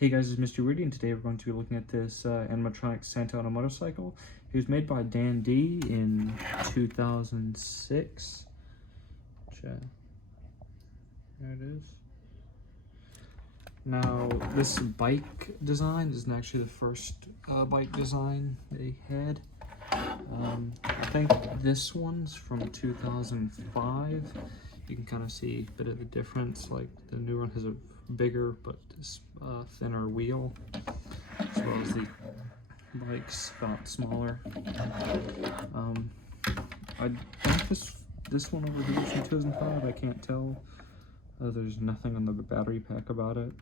Hey guys, it's Mr. Rudy, and today we're going to be looking at this animatronic Santa on a motorcycle. It was made by Dan Dee in 2006. There it is. Now, this bike design isn't actually the first bike design they had. I think this one's from 2005. You can kind of see a bit of the difference, like the new one has a bigger but thinner wheel, as well as the bike's a lot smaller. I think this one over here is from 2005. I can't tell. There's nothing on the battery pack about it.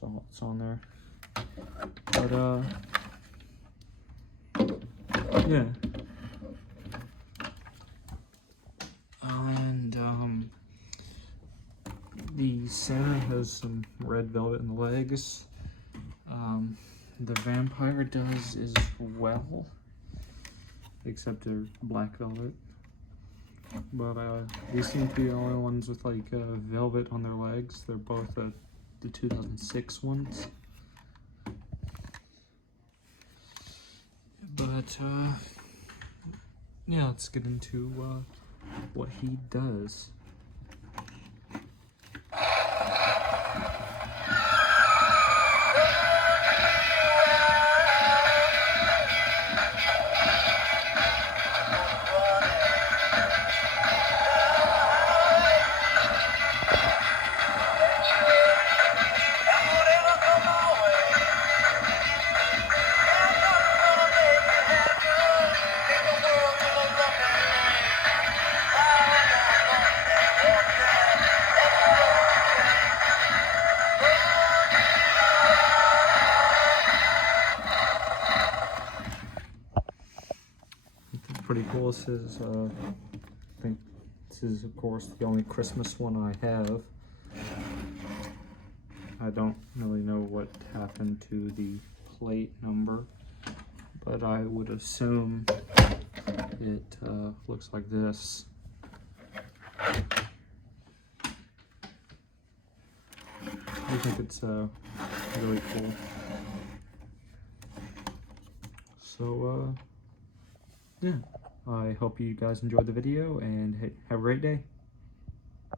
So it's on there. But yeah. And the Santa has some red velvet in the legs. The vampire does as well, except they're black velvet. But these seem to be the only ones with like velvet on their legs. They're both the 2006 ones. But yeah, let's get into what he does. Pretty cool. This is, I think this is of course the only Christmas one I have. I don't really know what happened to the plate number, but I would assume it looks like this. I think it's really cool. So yeah, I hope you guys enjoyed the video, and hey, have a great day.